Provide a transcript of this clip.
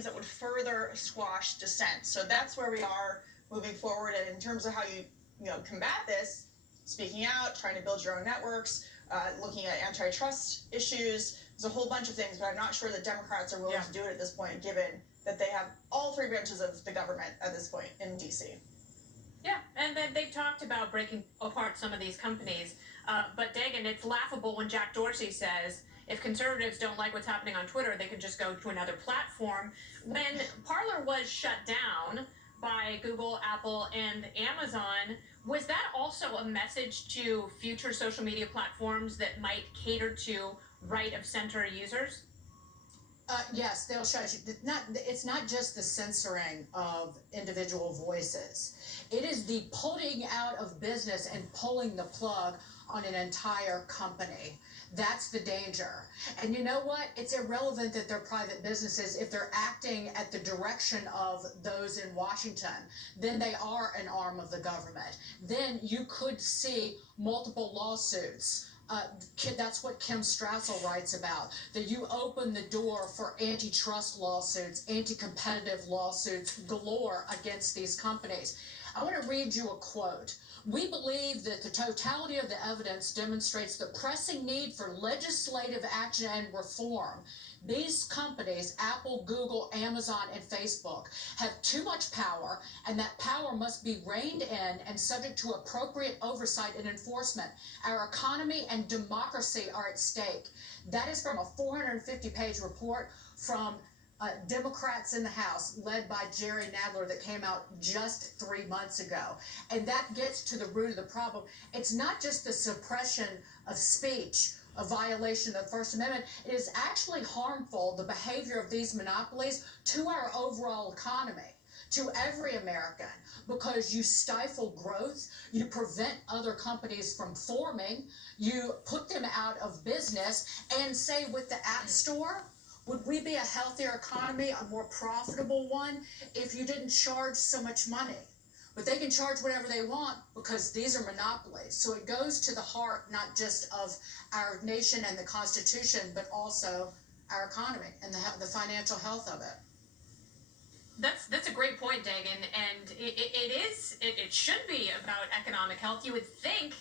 that would further squash dissent. So that's where we are moving forward. And in terms of how you combat this, speaking out, trying to build your own networks, looking at antitrust issues, there's a whole bunch of things, but I'm not sure that Democrats are willing to do it at this point, given that they have all three branches of the government at this point in D.C. Yeah, and then they've talked about breaking apart some of these companies. But Dagan, it's laughable when Jack Dorsey says, if conservatives don't like what's happening on Twitter, they could just go to another platform. When Parler was shut down by Google, Apple, and Amazon, was that also a message to future social media platforms that might cater to right-of-center users? Yes, they'll shut you. It's not just the censoring of individual voices. It is the putting out of business and pulling the plug on an entire company. That's the danger. And you know what? It's irrelevant that they're private businesses. If they're acting at the direction of those in Washington, then they are an arm of the government. Then you could see multiple lawsuits. That's what Kim Strassel writes about, that you open the door for antitrust lawsuits, anti-competitive lawsuits galore against these companies. I want to read you a quote. We believe that the totality of the evidence demonstrates the pressing need for legislative action and reform. These companies, Apple, Google, Amazon, and Facebook, have too much power, and that power must be reined in and subject to appropriate oversight and enforcement. Our economy and democracy are at stake. That is from a 450-page report from Democrats in the House, led by Jerry Nadler, that came out just 3 months ago. And that gets to the root of the problem. It's not just the suppression of speech, a violation of the First Amendment. It is actually harmful, the behavior of these monopolies, to our overall economy, to every American, because you stifle growth, you prevent other companies from forming, you put them out of business, and say with the App Store, would we be a healthier economy, a more profitable one, if you didn't charge so much money? But they can charge whatever they want because these are monopolies. So it goes to the heart, not just of our nation and the Constitution, but also our economy and the financial health of it. That's a great point, Dagan, and it should be about economic health. You would think